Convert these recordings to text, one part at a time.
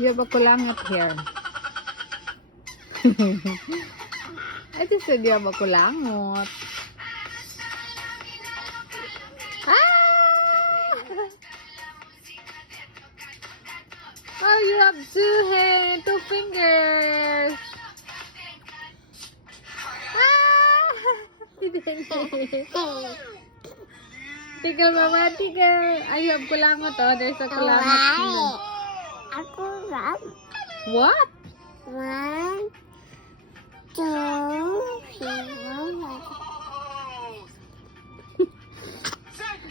You have a kulangot here. I just said you have a kulangot. Oh, you have two fingers. Tickle, mama, tickle. Ay, you have kulangot, oh. There's a kulangot. Aku ram. What? 1, 2, 3.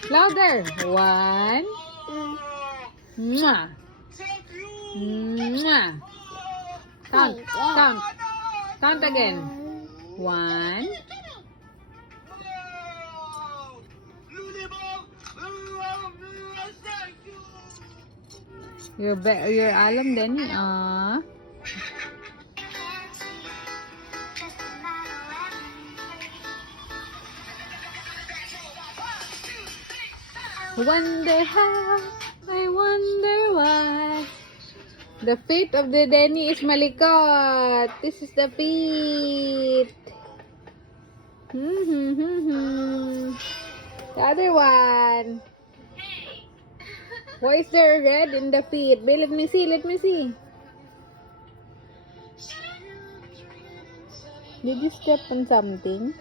Louder. 1. Mwah. Mwah. Count. Count. Count again. 1. You're alam din. Wonder how, I wonder why. The feet of the Denny is malikot. This is the feet. The other one. Why is there red in the feet? Babe, let me see. Let me see. Did you step on something?